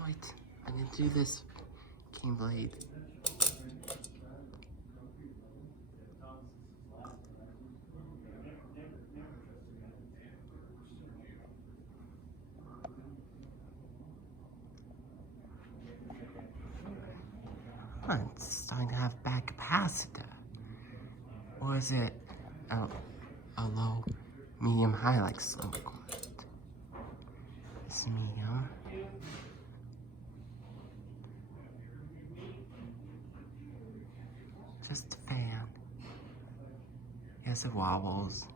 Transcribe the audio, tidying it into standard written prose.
Oh wait, I need to do this cane blade. Oh, it's starting to have bad capacitor. Or is it a low, medium, high like slow quant? It's medium. Just a fan. Yes, it wobbles.